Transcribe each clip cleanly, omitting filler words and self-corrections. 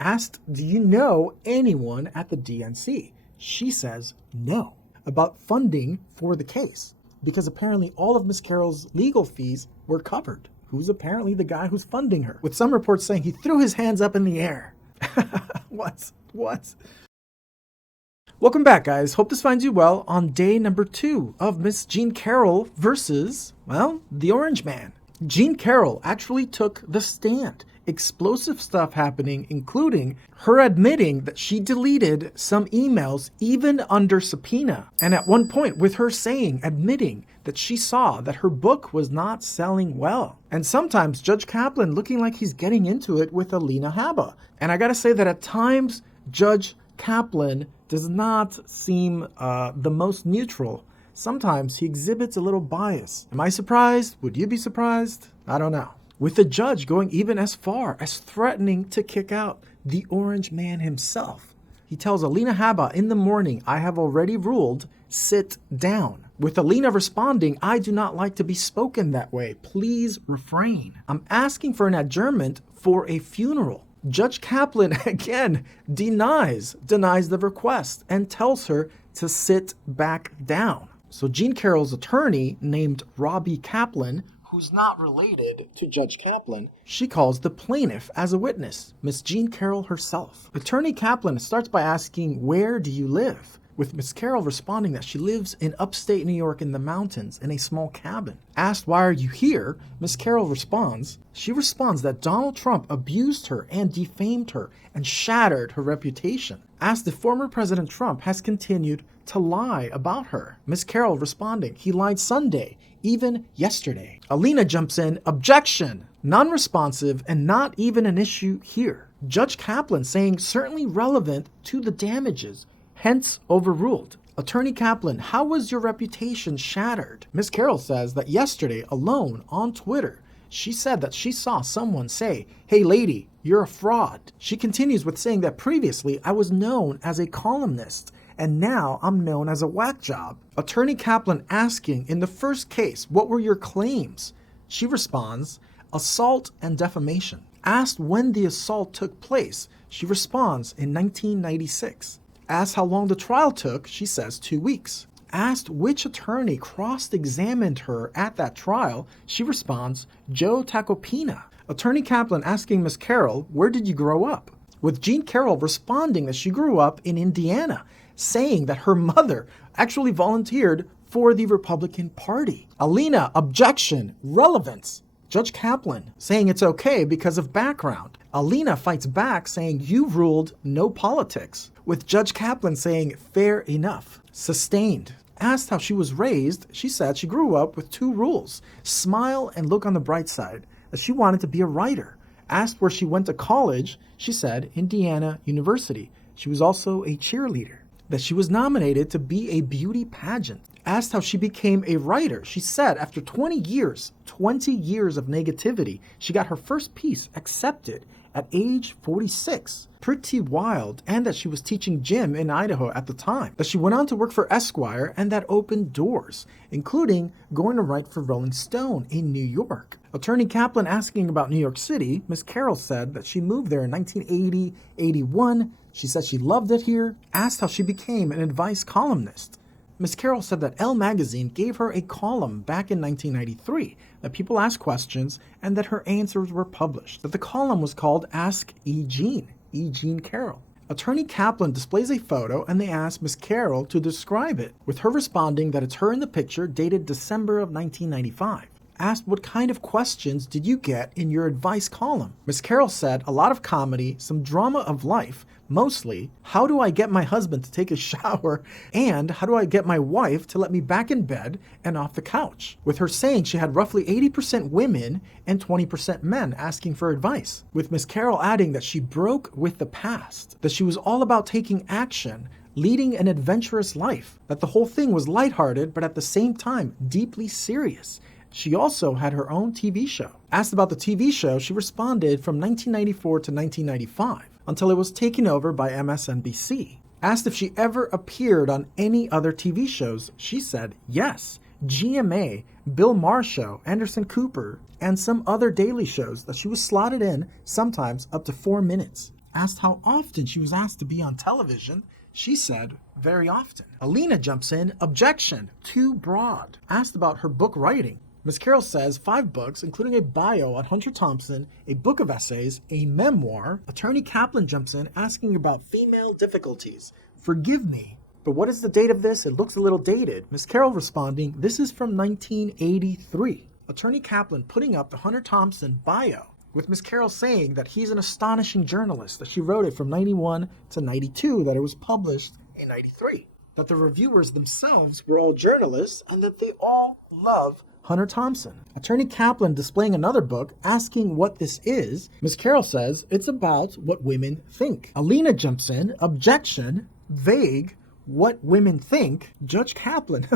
asked, do you know anyone at the DNC? She says no. About funding for the case, because apparently all of Miss Carroll's legal fees were covered. Who's apparently the guy who's funding her, with some reports saying he threw his hands up in the air. What? Welcome back, guys. Hope this finds you well on day number 2 of Miss Jean Carroll versus, well, the Orange Man. Jean Carroll actually took the stand. Explosive stuff happening, including her admitting that she deleted some emails even under subpoena. And at one point with her admitting that she saw that her book was not selling well. And sometimes Judge Kaplan looking like he's getting into it with Alina Habba. And I gotta say that at times, Judge Kaplan does not seem the most neutral. Sometimes he exhibits a little bias. Am I surprised? Would you be surprised? I don't know. With the judge going even as far as threatening to kick out the Orange Man himself. He tells Alina Habba in the morning, I have already ruled, sit down. With Alina responding, I do not like to be spoken that way. Please refrain. I'm asking for an adjournment for a funeral. Judge Kaplan again denies the request and tells her to sit back down. So Jean Carroll's attorney, named Robbie Kaplan, who's not related to Judge Kaplan, she calls the plaintiff as a witness, Miss Jean Carroll herself. Attorney Kaplan starts by asking, where do you live? With Miss Carroll responding that she lives in upstate New York in the mountains in a small cabin. Asked, why are you here? Miss Carroll responds that Donald Trump abused her and defamed her and shattered her reputation. Asked if former President Trump has continued to lie about her. Miss Carroll responding, he lied Sunday, even yesterday. Alina jumps in, objection, non-responsive and not even an issue here. Judge Kaplan saying certainly relevant to the damages, hence overruled. Attorney Kaplan, how was your reputation shattered? Miss Carroll says that yesterday alone on Twitter, she said that she saw someone say, hey lady, you're a fraud. She continues with saying that previously I was known as a columnist and now I'm known as a whack job. Attorney Kaplan asking, in the first case, what were your claims? She responds, assault and defamation. Asked when the assault took place, she responds, in 1996. Asked how long the trial took, she says 2 weeks. Asked which attorney cross-examined her at that trial, she responds, Joe Tacopina. Attorney Kaplan asking Miss Carroll, where did you grow up? With Jean Carroll responding that she grew up in Indiana, saying that her mother actually volunteered for the Republican Party. Alina, objection, relevance. Judge Kaplan saying it's okay because of background. Alina fights back saying you ruled no politics. With Judge Kaplan saying fair enough. Sustained. Asked how she was raised, she said she grew up with 2 rules. Smile and look on the bright side. That she wanted to be a writer. Asked where she went to college, she said Indiana University. She was also a cheerleader. That she was nominated to be a beauty pageant. Asked how she became a writer, she said after 20 years of negativity, she got her first piece accepted at age 46. Pretty wild. And that she was teaching gym in Idaho at the time. That she went on to work for Esquire and that opened doors, including going to write for Rolling Stone in New York. Attorney Kaplan asking about New York City, Miss Carroll said that she moved there in 1980, 81. She said she loved it here. Asked how she became an advice columnist. Miss Carroll said that Elle magazine gave her a column back in 1993, that people asked questions and that her answers were published. That the column was called Ask E. Jean Carroll. Attorney Kaplan displays a photo and they ask Miss Carroll to describe it, with her responding that it's her in the picture dated December of 1995. Asked what kind of questions did you get in your advice column? Miss Carroll said a lot of comedy, some drama of life, mostly how do I get my husband to take a shower and how do I get my wife to let me back in bed and off the couch? With her saying she had roughly 80% women and 20% men asking for advice. With Miss Carroll adding that she broke with the past, that she was all about taking action, leading an adventurous life, that the whole thing was lighthearted but at the same time deeply serious. She also had her own TV show. Asked about the TV show, she responded from 1994 to 1995, until it was taken over by MSNBC. Asked if she ever appeared on any other TV shows, she said yes. GMA, Bill Maher Show, Anderson Cooper, and some other daily shows that she was slotted in, sometimes up to 4 minutes. Asked how often she was asked to be on television, she said, very often. Alina jumps in, objection, too broad. Asked about her book writing, Ms. Carroll says 5 books, including a bio on Hunter Thompson, a book of essays, a memoir. Attorney Kaplan jumps in, asking about female difficulties. Forgive me, but what is the date of this? It looks a little dated. Ms. Carroll responding, this is from 1983. Attorney Kaplan putting up the Hunter Thompson bio, with Ms. Carroll saying that he's an astonishing journalist, that she wrote it from 91 to 92, that it was published in 93, that the reviewers themselves were all journalists, and that they all love Hunter Thompson. Attorney Kaplan displaying another book, asking what this is. Ms. Carroll says it's about what women think. Alina jumps in, objection, vague, what women think. Judge Kaplan,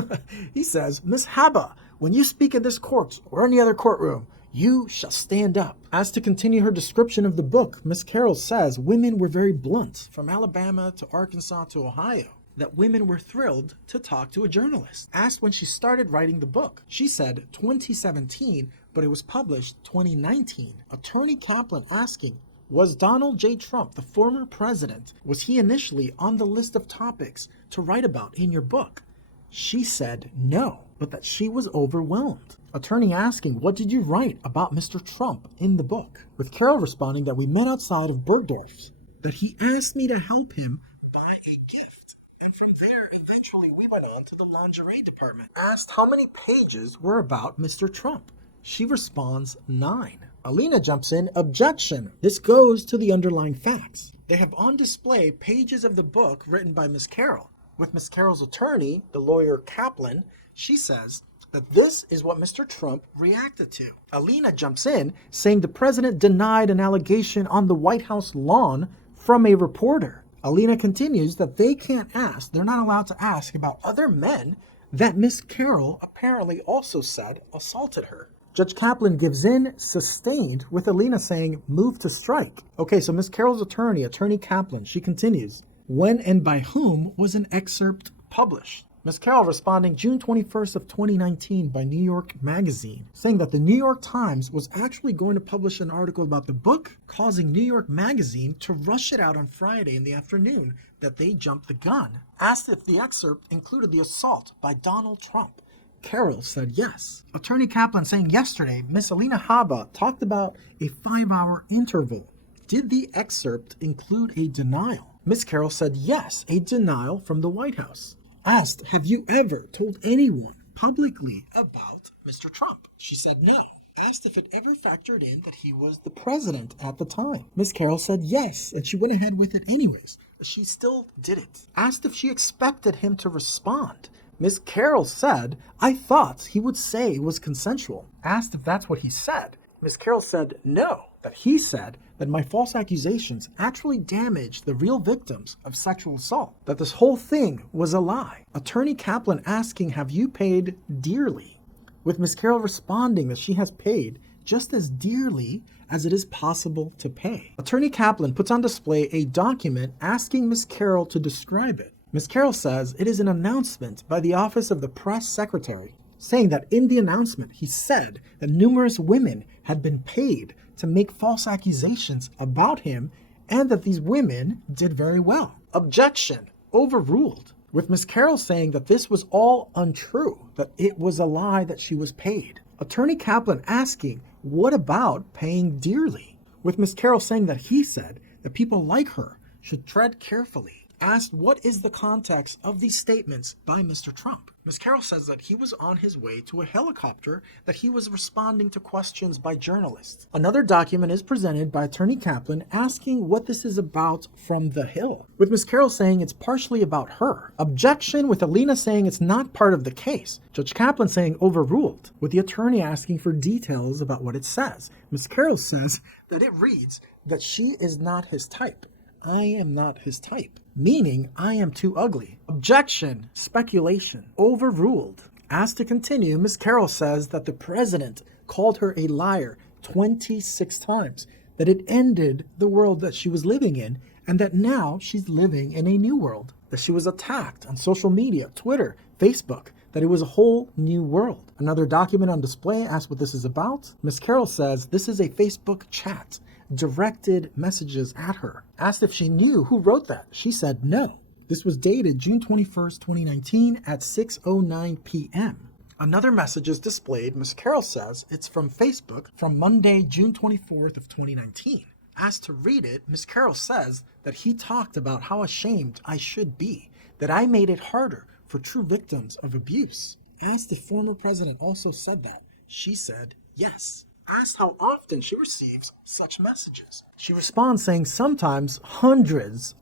he says, Ms. Haba, when you speak in this court or any other courtroom, you shall stand up. As to continue her description of the book, Ms. Carroll says women were very blunt, from Alabama to Arkansas to Ohio, that women were thrilled to talk to a journalist. Asked when she started writing the book, she said 2017, but it was published 2019. Attorney Kaplan asking, was Donald J. Trump, the former president, was he initially on the list of topics to write about in your book? She said no, but that she was overwhelmed. Attorney asking, what did you write about Mr. Trump in the book? With Carroll responding that we met outside of Bergdorf's, that he asked me to help him buy a gift. And from there, eventually we went on to the lingerie department. Asked how many pages were about Mr. Trump. She responds 9. Alina jumps in, objection. This goes to the underlying facts. They have on display pages of the book written by Ms. Carroll. With Ms. Carroll's attorney, the lawyer Kaplan, she says that this is what Mr. Trump reacted to. Alina jumps in, saying the president denied an allegation on the White House lawn from a reporter. Alina continues that they can't ask, they're not allowed to ask about other men that Ms. Carroll apparently also said assaulted her. Judge Kaplan gives in, sustained, with Alina saying, move to strike. Okay, so Ms. Carroll's attorney, Attorney Kaplan, she continues, when and by whom was an excerpt published? Ms. Carroll responding June 21st of 2019 by New York Magazine, saying that the New York Times was actually going to publish an article about the book, causing New York Magazine to rush it out on Friday in the afternoon, that they jumped the gun. Asked if the excerpt included the assault by Donald Trump. Carroll said yes. Attorney Kaplan saying yesterday, Miss Alina Haba talked about a 5-hour interval. Did the excerpt include a denial? Ms. Carroll said yes, a denial from the White House. Asked, have you ever told anyone publicly about Mr. Trump? She said no. Asked if it ever factored in that he was the president at the time. Ms. Carroll said yes, and she went ahead with it anyways. She still did it. Asked if she expected him to respond. Ms. Carroll said, I thought he would say it was consensual. Asked if that's what he said. Ms. Carroll said no, that he said that my false accusations actually damaged the real victims of sexual assault, that this whole thing was a lie. Attorney Kaplan asking, have you paid dearly? With Ms. Carroll responding that she has paid just as dearly as it is possible to pay. Attorney Kaplan puts on display a document asking Ms. Carroll to describe it. Ms. Carroll says it is an announcement by the Office of the Press Secretary, saying that in the announcement he said that numerous women had been paid to make false accusations about him and that these women did very well. Objection, overruled. With Ms. Carroll saying that this was all untrue, that it was a lie that she was paid. Attorney Kaplan asking, what about paying dearly? With Ms. Carroll saying that he said that people like her should tread carefully. Asked what is the context of these statements by Mr. Trump. Ms. Carroll says that he was on his way to a helicopter, that he was responding to questions by journalists. Another document is presented by Attorney Kaplan asking what this is about from the Hill, with Ms. Carroll saying it's partially about her. Objection, with Alina saying it's not part of the case. Judge Kaplan saying overruled, with the attorney asking for details about what it says. Ms. Carroll says that it reads that she is not his type. I am not his type, meaning I am too ugly. Objection, speculation, overruled. Asked to continue, Ms. Carroll says that the president called her a liar 26 times, that it ended the world that she was living in, and that now she's living in a new world, that she was attacked on social media, Twitter, Facebook, that it was a whole new world. Another document on display asks what this is about. Ms. Carroll says this is a Facebook chat directed messages at her. Asked if she knew who wrote that. She said no. This was dated June 21st, 2019 at 6:09 p.m. Another message is displayed. Ms. Carroll says it's from Facebook from Monday, June 24th of 2019. Asked to read it, Ms. Carroll says that he talked about how ashamed I should be, that I made it harder for true victims of abuse. Asked if former president also said that. She said yes. Asked how often she receives such messages. She responds saying sometimes hundreds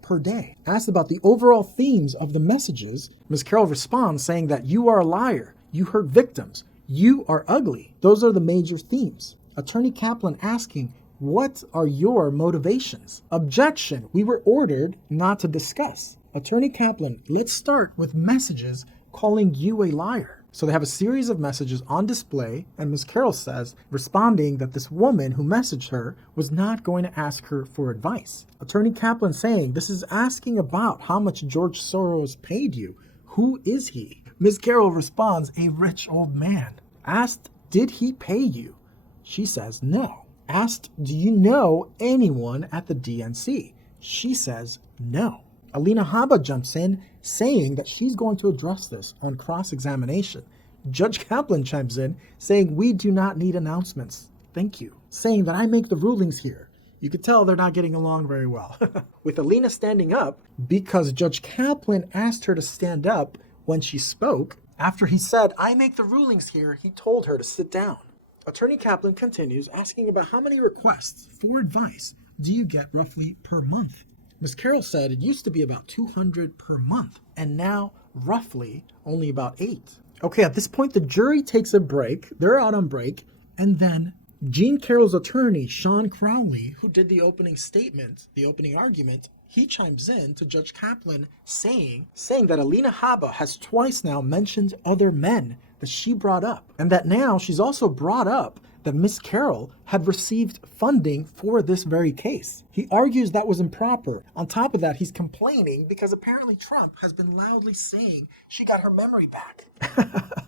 per day. Asked about the overall themes of the messages, Ms. Carroll responds saying that you are a liar, you hurt victims, you are ugly. Those are the major themes. Attorney Kaplan asking, what are your motivations? Objection, we were ordered not to discuss. Attorney Kaplan, let's start with messages calling you a liar. So they have a series of messages on display, and Ms. Carroll says, responding that this woman who messaged her was not going to ask her for advice. Attorney Kaplan saying, this is asking about how much George Soros paid you. Who is he? Ms. Carroll responds, a rich old man. Asked, did he pay you? She says, no. Asked, do you know anyone at the DNC? She says, no. Alina Habba jumps in, saying that she's going to address this on cross-examination. Judge Kaplan chimes in, saying we do not need announcements. Thank you. Saying that I make the rulings here. You could tell they're not getting along very well. With Alina standing up, because Judge Kaplan asked her to stand up when she spoke. After he said, I make the rulings here, he told her to sit down. Attorney Kaplan continues, asking about how many requests for advice do you get roughly per month? Ms. Carroll said it used to be about 200 per month, and now roughly only about 8. Okay, at this point, the jury takes a break. They're out on break, and then Jean Carroll's attorney, Jean Carroll, who did the opening statement, the opening argument, he chimes in to Judge Kaplan saying that Alina Habba has twice now mentioned other men that she brought up, and that now she's also brought up that Ms. Carroll had received funding for this very case. He argues that was improper. On top of that, he's complaining because apparently Trump has been loudly saying she got her memory back.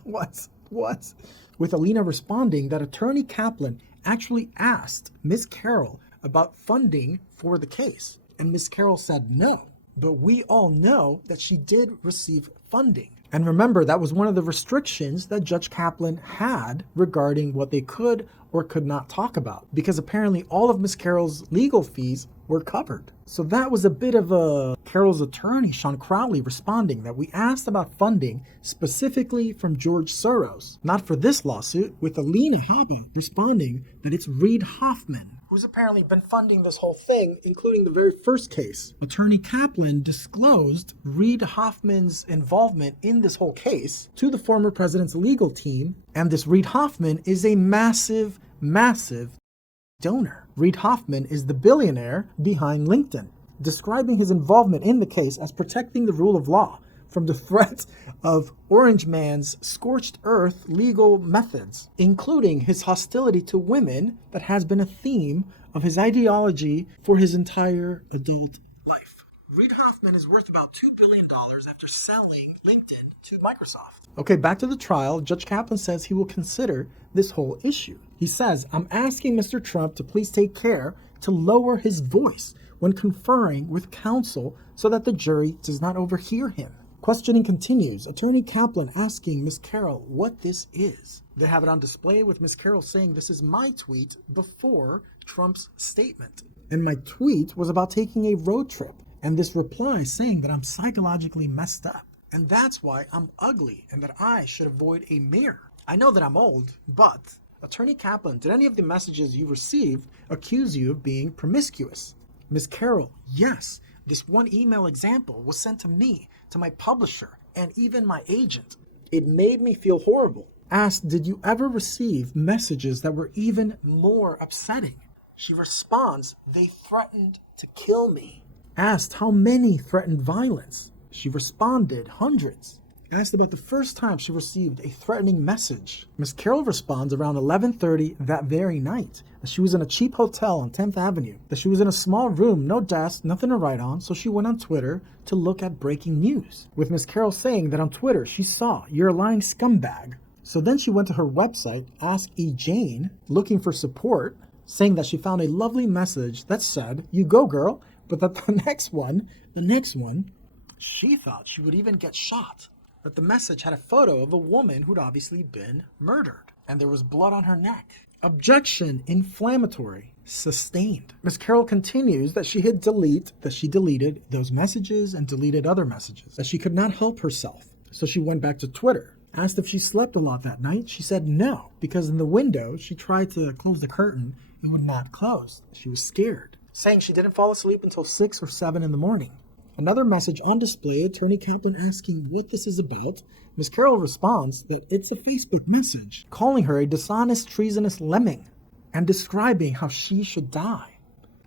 What? With Alina responding that Attorney Kaplan actually asked Ms. Carroll about funding for the case. And Ms. Carroll said no. But we all know that she did receive funding. And remember, that was one of the restrictions that Judge Kaplan had regarding what they could or could not talk about, because apparently all of Ms. Carroll's legal fees were covered. So that was a bit of Carroll's attorney, Sean Crowley, responding that we asked about funding specifically from George Soros, not for this lawsuit, with Alina Habba responding that it's Reid Hoffman, who's apparently been funding this whole thing, including the very first case. Attorney Kaplan disclosed Reid Hoffman's involvement in this whole case to the former president's legal team, and this Reid Hoffman is a massive donor. Reid Hoffman is the billionaire behind LinkedIn, describing his involvement in the case as protecting the rule of law from the threat of Orange Man's scorched earth legal methods, including his hostility to women that has been a theme of his ideology for his entire adult life. Reid Hoffman is worth about $2 billion after selling LinkedIn to Microsoft. Okay, back to the trial. Judge Kaplan says he will consider this whole issue. He says, I'm asking Mr. Trump to please take care to lower his voice when conferring with counsel so that the jury does not overhear him. Questioning continues. Attorney Kaplan asking Ms. Carroll what this is. They have it on display with Ms. Carroll saying this is my tweet before Trump's statement. And my tweet was about taking a road trip. And this reply saying that I'm psychologically messed up. And that's why I'm ugly and that I should avoid a mirror. I know that I'm old, but Attorney Kaplan, did any of the messages you received accuse you of being promiscuous? Ms. Carroll, yes. This one email example was sent to me, to my publisher, and even my agent. It made me feel horrible. Asked, did you ever receive messages that were even more upsetting? She responds, they threatened to kill me. Asked how many threatened violence. She responded, hundreds. Asked about the first time she received a threatening message. Ms. Carroll responds around 11:30 that very night that she was in a cheap hotel on 10th Avenue, that she was in a small room, no desk, nothing to write on, so she went on Twitter to look at breaking news, with Ms. Carroll saying that on Twitter she saw, you're a lying scumbag. So then she went to her website, Ask E. Jane, looking for support, saying that she found a lovely message that said, "You go, girl," but that the next one, she thought she would even get shot. That the message had a photo of a woman who'd obviously been murdered, and there was blood on her neck. Objection, inflammatory, sustained. Ms. Carroll continues that she deleted those messages and deleted other messages, that she could not help herself. So she went back to Twitter. Asked if she slept a lot that night, she said no, because in the window, she tried to close the curtain, it would not close. She was scared, saying she didn't fall asleep until 6 or 7 in the morning. Another message on display, Attorney Kaplan asking what this is about. Ms. Carroll responds that it's a Facebook message, calling her a dishonest, treasonous lemming, and describing how she should die.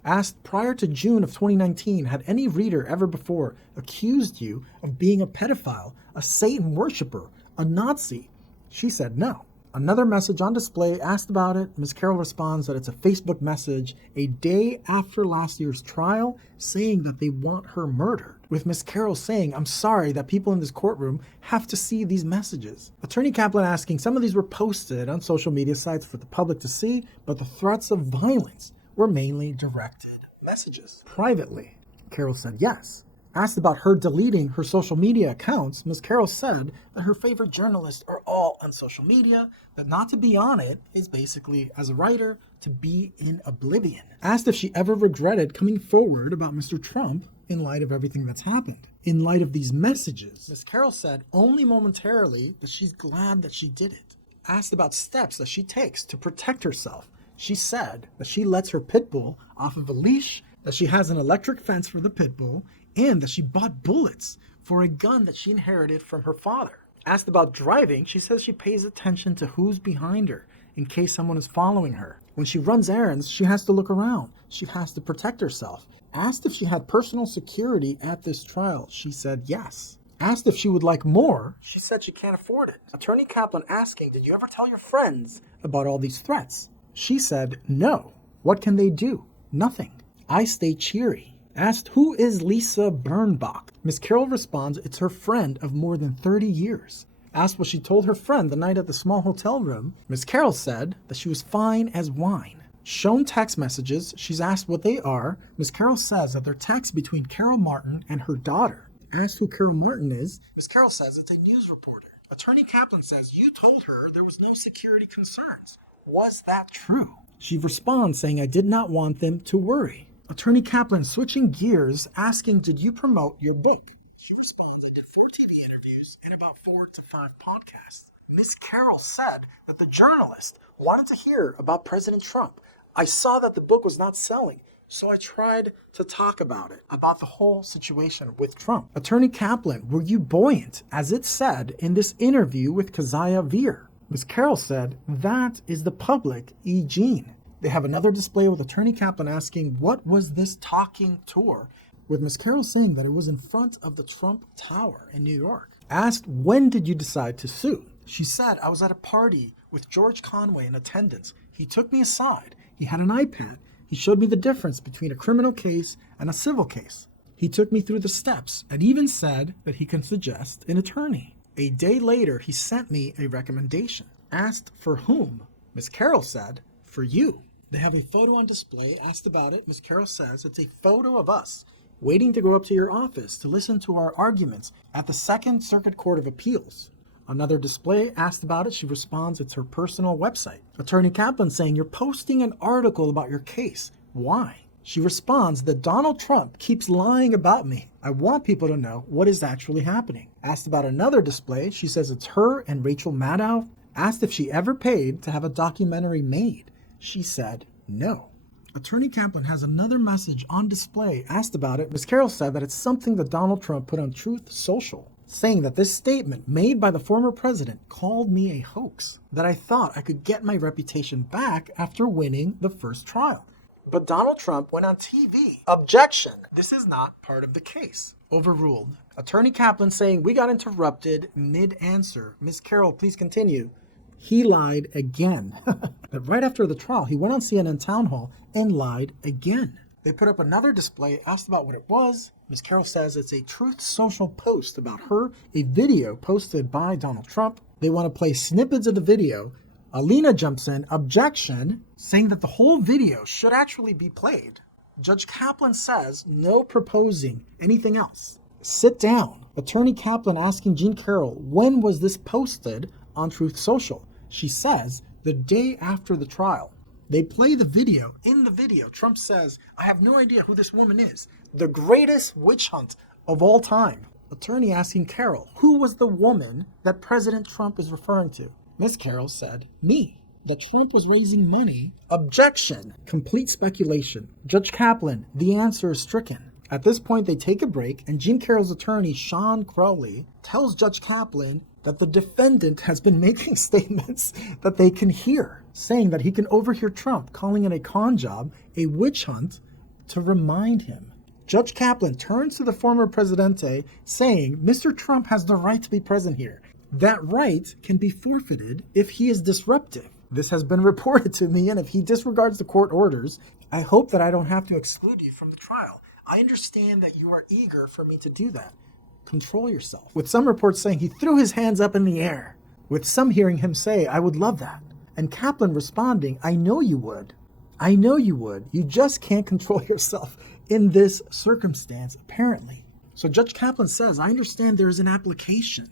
Asked prior to June of 2019, had any reader ever before accused you of being a pedophile, a Satan worshiper, a Nazi? She said no. Another message on display, asked about it. Ms. Carroll responds that it's a Facebook message a day after last year's trial, saying that they want her murdered. With Ms. Carroll saying, "I'm sorry that people in this courtroom have to see these messages." Attorney Kaplan asking, some of these were posted on social media sites for the public to see, but the threats of violence were mainly directed messages. Privately, Carroll said yes. Asked about her deleting her social media accounts, Ms. Carroll said that her favorite journalists are all on social media, that not to be on it is basically, as a writer, to be in oblivion. Asked if she ever regretted coming forward about Mr. Trump in light of everything that's happened, in light of these messages. Ms. Carroll said only momentarily that she's glad that she did it. Asked about steps that she takes to protect herself, she said that she lets her pit bull off of a leash, that she has an electric fence for the pit bull, and that she bought bullets for a gun that she inherited from her father. Asked about driving, she says she pays attention to who's behind her in case someone is following her. When she runs errands, she has to look around. She has to protect herself. Asked if she had personal security at this trial, she said yes. Asked if she would like more, she said she can't afford it. Attorney Kaplan asking, did you ever tell your friends about all these threats? She said no. What can they do? Nothing. I stay cheery. Asked, who is Lisa Birnbach? Ms. Carroll responds, it's her friend of more than 30 years. Asked what she told her friend the night at the small hotel room, Ms. Carroll said that she was fine as wine. Shown text messages, she's asked what they are. Ms. Carroll says that they're texts between Carol Martin and her daughter. Asked who Carol Martin is, Ms. Carroll says it's a news reporter. Attorney Kaplan says you told her there was no security concerns. Was that true? She responds saying, I did not want them to worry. Attorney Kaplan switching gears, asking, did you promote your book? She responds, I did 4 TV interviews and about 4 to 5 podcasts. Ms. Carroll said that the journalist wanted to hear about President Trump. I saw that the book was not selling, so I tried to talk about it, about the whole situation with Trump. Attorney Kaplan, were you buoyant, as it said in this interview with Keziah Veer? Ms. Carroll said, that is the public, Jean. They have another display with Attorney Kaplan asking, what was this talking tour? With Ms. Carroll saying that it was in front of the Trump Tower in New York. Asked, when did you decide to sue? She said, I was at a party with George Conway in attendance. He took me aside. He had an iPad. He showed me the difference between a criminal case and a civil case. He took me through the steps and even said that he can suggest an attorney. A day later, he sent me a recommendation. Asked for whom? Ms. Carroll said, for you. They have a photo on display. Asked about it, Ms. Carroll says it's a photo of us waiting to go up to your office to listen to our arguments at the Second Circuit Court of Appeals. Another display, asked about it, she responds it's her personal website. Attorney Kaplan saying you're posting an article about your case. Why? She responds that Donald Trump keeps lying about me. I want people to know what is actually happening. Asked about another display, she says it's her and Rachel Maddow. Asked if she ever paid to have a documentary made. She said no. Attorney Kaplan has another message on display. Asked about it, Ms. Carroll said that it's something that Donald Trump put on Truth Social, saying that this statement made by the former president called me a hoax, that I thought I could get my reputation back after winning the first trial. But Donald Trump went on TV. Objection. This is not part of the case. Overruled. Attorney Kaplan saying we got interrupted mid-answer. Ms. Carroll, please continue. He lied again. But right after the trial, he went on CNN Town Hall and lied again. They put up another display, asked about what it was. Ms. Carroll says it's a Truth Social post about her, a video posted by Donald Trump. They want to play snippets of the video Alina jumps in, objection, saying that the whole video should actually be played. Judge Kaplan says no proposing anything else. Sit down. Attorney Kaplan asking Jean Carroll, when was this posted on Truth Social? She says the day after the trial. They play the video. In the video, Trump says, I have no idea who this woman is. The greatest witch hunt of all time. Attorney asking Carroll, who was the woman that President Trump is referring to? Miss Carroll said, me. That Trump was raising money. Objection. Complete speculation. Judge Kaplan, the answer is stricken. At this point, they take a break, and Jean Carroll's attorney, Jean Carroll, tells Judge Kaplan that the defendant has been making statements that they can hear, saying that he can overhear Trump calling it a con job, a witch hunt, to remind him. Judge Kaplan turns to the former Presidente, saying, Mr. Trump has the right to be present here. That right can be forfeited if he is disruptive. This has been reported to me, and if he disregards the court orders, I hope that I don't have to exclude you from the trial. I understand that you are eager for me to do that. Control yourself. With some reports saying he threw his hands up in the air, with some hearing him say, I would love that. And Kaplan responding, I know you would. I know you would. You just can't control yourself in this circumstance, apparently. So Judge Kaplan says, I understand there is an application.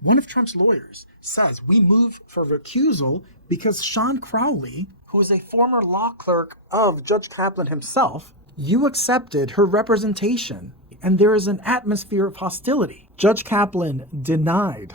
One of Trump's lawyers says we move for recusal because Jean Carroll, who is a former law clerk of Judge Kaplan himself, you accepted her representation, and there is an atmosphere of hostility. Judge Kaplan denied.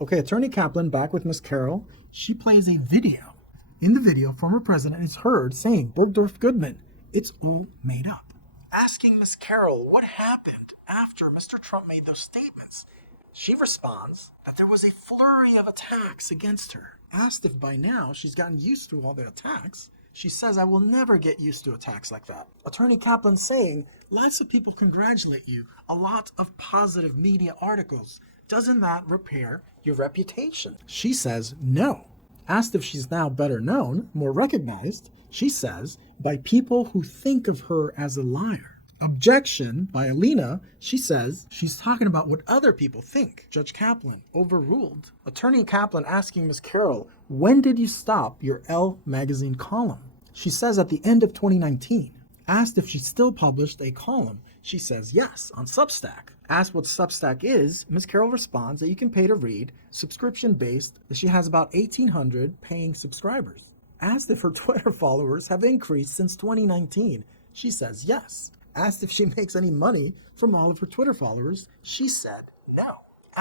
Okay, Attorney Kaplan back with Miss Carroll. She plays a video. In the video, former president is heard saying, Bergdorf Goodman, it's all made up. Asking Miss Carroll what happened after Mr. Trump made those statements. She responds that there was a flurry of attacks against her. Asked if by now she's gotten used to all the attacks, she says, I will never get used to attacks like that. Attorney Kaplan saying, lots of people congratulate you, a lot of positive media articles. Doesn't that repair your reputation? She says, no. Asked if she's now better known, more recognized, she says, by people who think of her as a liar. Objection by Alina, she says she's talking about what other people think. Judge Kaplan overruled. Attorney Kaplan asking Ms. Carroll, when did you stop your Elle magazine column? She says at the end of 2019. Asked if she still published a column, she says yes, on Substack. Asked what Substack is, Ms. Carroll responds that you can pay to read, subscription-based, that she has about 1,800 paying subscribers. Asked if her Twitter followers have increased since 2019, she says yes. Asked if she makes any money from all of her Twitter followers, she said no.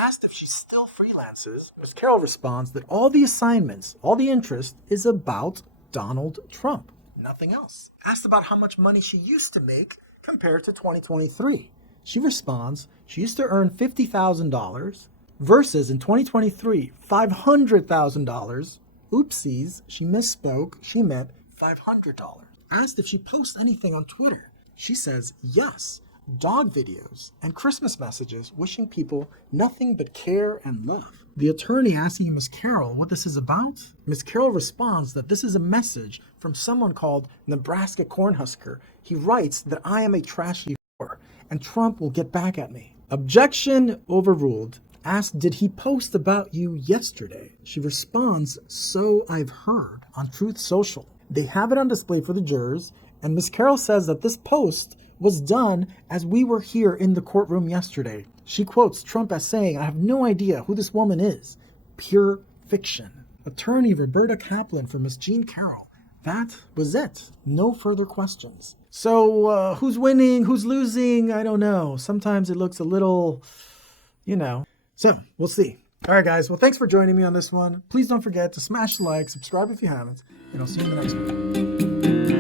Asked if she still freelances, Ms. Carroll responds that all the assignments, all the interest is about Donald Trump, nothing else. Asked about how much money she used to make compared to 2023. She responds she used to earn $50,000 versus in 2023, $500,000. Oopsies, she misspoke, she meant $500. Asked if she posts anything on Twitter. She says yes, dog videos and Christmas messages wishing people nothing but care and love. The attorney asking Ms. Carroll what this is about, Ms. Carroll responds that this is a message from someone called Nebraska Cornhusker. He writes that I am a trashy whore and Trump will get back at me. Objection overruled. Asked, did he post about you yesterday? She responds, so I've heard, on Truth Social. They have it on display for the jurors, and Ms. Carroll says that this post was done as we were here in the courtroom yesterday. She quotes Trump as saying, I have no idea who this woman is. Pure fiction. Attorney Roberta Kaplan for Ms. Jean Carroll. That was it. No further questions. So who's winning? Who's losing? I don't know. Sometimes it looks a little, So we'll see. All right, guys. Well, thanks for joining me on this one. Please don't forget to smash the like, subscribe if you haven't, and I'll see you in the next one.